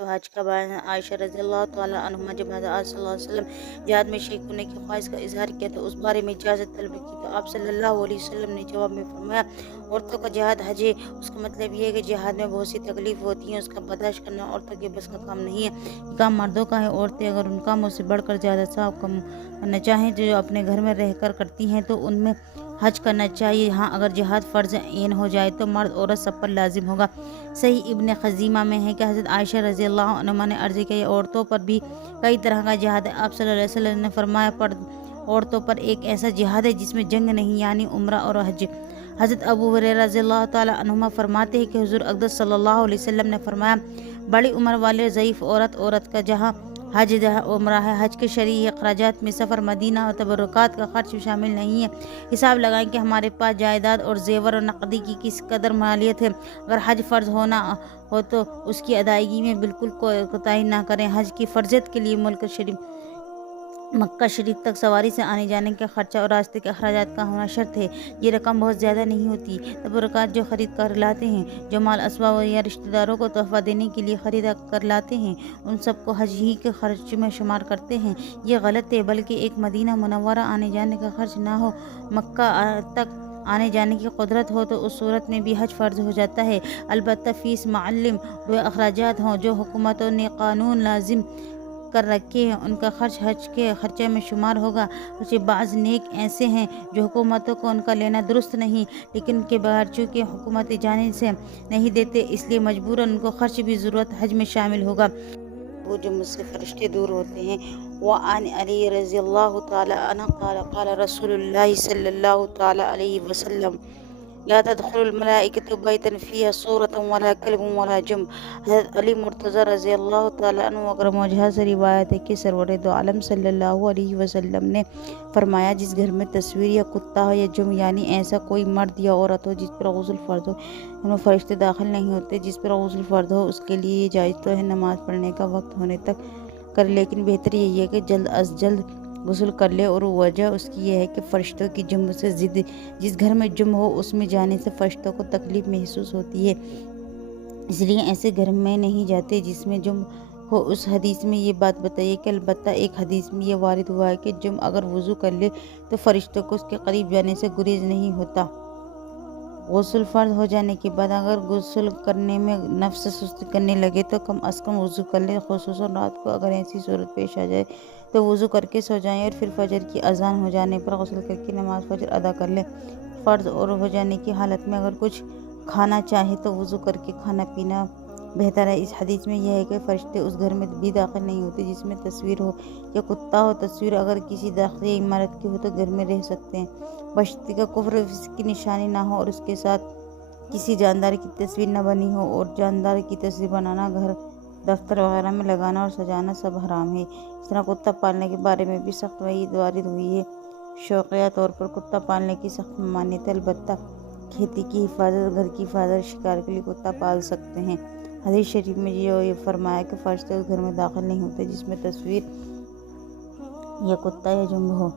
तो हज का बयान है। आयशा रज़ी अल्लाह तआला अन्हुमा जब हज़रत सल्लल्लाहु अलैहि वसल्लम जिहाद में शरीक होने की ख्वाहिश का इजहार किया तो उस बारे में इजाज़त तलब की तो आप सल्लल्लाहु अलैहि वसल्लम ने जवाब में फरमाया, औरतों का जिहाद हज है। उसका मतलब ये है कि जिहाद में बहुत सी तकलीफ होती हैं, उसका बर्दाश्त करना औरतों के बस का काम नहीं है, ये काम मर्दों का है। औरतें अगर उन कामों से बढ़कर ज़्यादा सवाब करना चाहें जो अपने घर में रहकर करती हैं तो उनमें हज करना चाहिए। हाँ, अगर जिहाद फ़र्ज़ ऐन हो जाए तो मर्द औरत सब पर लाजिम होगा। सही इब्न खज़ीमा में है कि हज़रत आयशा रज़ी अल्लाह अन्हा ने अर्ज़ किया, औरतों पर भी कई तरह का जिहाद है। आप सल्लल्लाहु अलैहि वसल्लम ने फरमाया, पर औरतों पर एक ऐसा जिहाद है जिसमें जंग नहीं, यानी उम्रा और हज। हज़रत अबू हुरैरा रज़ियल्लाहु ताला अन्हुमा फरमाते हैं कि हुज़ूर अक़दस सल्लल्लाहु अलैहि वसल्लम ने फरमाया, बड़ी उम्र वाले ज़ईफ़ औरत का जहाँ हज जहाँ उम्रा है, हज के शरई अखराजात में सफ़र, मदीना और तबरुकात का खर्च शामिल नहीं है। हिसाब लगाएं कि हमारे पास जायदाद और जेवर और नकदी की किस कदर मालियत है। अगर हज फ़र्ज़ होना हो तो उसकी अदायगी में बिल्कुल कोई कोताही ना करें। हज की फ़र्ज़ियत के लिए मुल्क शरीफ मक्का शरीफ तक सवारी से आने जाने का खर्चा और रास्ते के अखराजात का होना शर्त है। ये रकम बहुत ज़्यादा नहीं होती। तबरुकात जो ख़रीद कर लाते हैं, जो माल असबाब या रिश्तेदारों को तोहफ़ा देने के लिए ख़रीद कर लाते हैं, उन सबको हज ही के खर्च में शुमार करते हैं। ये गलत है, बल्कि एक मदीना मुनव्वरा आने जाने का खर्च ना हो, मक्का तक आने जाने की कुदरत हो तो उस सूरत में भी हज फ़र्ज़ हो जाता है। अलबत्ता फ़ीस मालिम व अखराजात हों जो हुकूमतों ने कानून लाजिम कर रखे हैं, उनका खर्च हज के खर्चे में शुमार होगा। कुछ बाज़ नेक ऐसे हैं जो हुकूमतों को उनका लेना दुरुस्त नहीं, लेकिन उनके बगैर चूँकि हुकूमत जाने से नहीं देते, इसलिए मजबूरन उनको खर्च भी ज़रूरत हज में शामिल होगा। वो जो मुझसे फरिश्ते दूर होते हैं। व अन अली रज़ियल्लाहु ताला अन्हु क़ाल क़ाल रसूलुल्लाह सल्लल्लाहु ताला अलैहि वसल्लम, ला तदखुलुल मलाइकतु बैतन फ़ीहा सूरतुन वला कल्बुन वला जंब। हज़रत अली मुर्तज़ा रज़ी अल्लाह तआला अन्हु अगर मौजज़ा से रिवायत है कि सरवर दो आलम सल्लल्लाहु अलैहि वसल्लम ने फरमाया, जिस घर में तस्वीर या कुत्ता हो या जुम, यानी ऐसा कोई मर्द या औरत हो जिस पर गुस्ल फ़र्ज़ हो, उनमें फरिश्ते दाखिल नहीं होते। जिस पर गुस्ल फ़र्ज़ हो उसके लिए ये जायज़ तो है नमाज़ पढ़ने का वक्त होने तक करे, लेकिन बेहतर यही है कि जल्द अज जल्द गुस्ल कर ले। और वजह उसकी यह है कि फ़रिश्तों की जुम से ज़िद, जिस घर में जुम हो उसमें जाने से फ़रिश्तों को तकलीफ़ महसूस होती है, इसलिए ऐसे घर में नहीं जाते जिसमें जुम हो। उस हदीस में ये बात बताइए कि अलबत्ता एक हदीस में ये वारिद हुआ है कि जुम अगर वज़ू कर ले तो फ़रिश्तों को उसके करीब जाने से गुरेज नहीं होता। गुस्ल फ़र्ज़ हो जाने के बाद अगर गुस्ल करने में नफ्स सुस्ती करने लगे तो कम अज़ कम वज़ू कर ले, ख़ुसूसन रात को अगर ऐसी सूरत पेश आ जाए तो वज़ू करके सो जाएं और फिर फ़जर की अज़ान हो जाने पर गुस्ल करके नमाज़ फ़जर अदा कर लें। फ़र्ज़ और हो जाने की हालत में अगर कुछ खाना चाहे तो वज़ू करके खाना पीना बेहतर है। इस हदीस में यह है कि फ़रिश्ते उस घर में भी दाखिल नहीं होते जिसमें तस्वीर हो या कुत्ता हो। तस्वीर अगर किसी दाखिली इमारत की हो तो घर में रह सकते हैं, बशर्ते का कुफ्र की निशानी ना हो और उसके साथ किसी जानदार की तस्वीर न बनी हो। और जानदार की तस्वीर बनाना, घर दफ्तर वगैरह में लगाना और सजाना सब हराम है। इस तरह कुत्ता पालने के बारे में भी सख्त वईद वारिद हुई है। शौकिया तौर पर कुत्ता पालने की सख्त ममानियत है, अलबत्ता खेती की हिफाजत, घर की हिफाजत, शिकार के लिए कुत्ता पाल सकते हैं। हदीस शरीफ में ये फरमाया कि फ़रिश्ते उस घर में दाखिल नहीं होते जिसमें तस्वीर या कुत्ता या जुम्ब हो।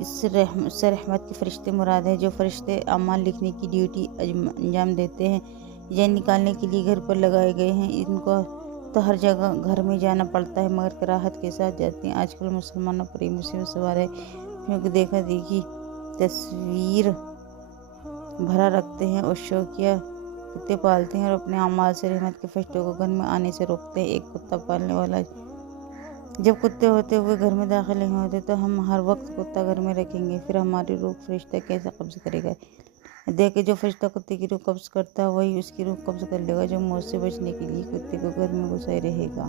इससे रहमत के फ़रिश्ते मुराद है जो फ़रिश्ते अमाल लिखने की ड्यूटी अंजाम देते हैं या निकालने के लिए घर पर लगाए गए हैं। इनको तो हर जगह घर में जाना पड़ता है मगर कराहत के साथ जाते हैं। आजकल मुसलमानों पर ये मुसीबत सवार है क्योंकि देखा देखी तस्वीर भरा रखते हैं और शौकिया कुत्ते पालते हैं और अपने अमाल से रहमत के फ़रिश्तों को घर में आने से रोकते हैं। एक कुत्ता पालने वाला जब कुत्ते होते हुए घर में दाखिल नहीं होते तो हम हर वक्त कुत्ता घर में रखेंगे, फिर हमारी रूह फ़रिश्ता कैसे कब्ज़ करेगा? देखे जो फ़रिश्ता कुत्ते की रूह कब्ज़ करता है वही उसकी रूह कब्ज़ कर लेगा जो मौत से बचने के लिए कुत्ते को घर में घुसाए रहेगा।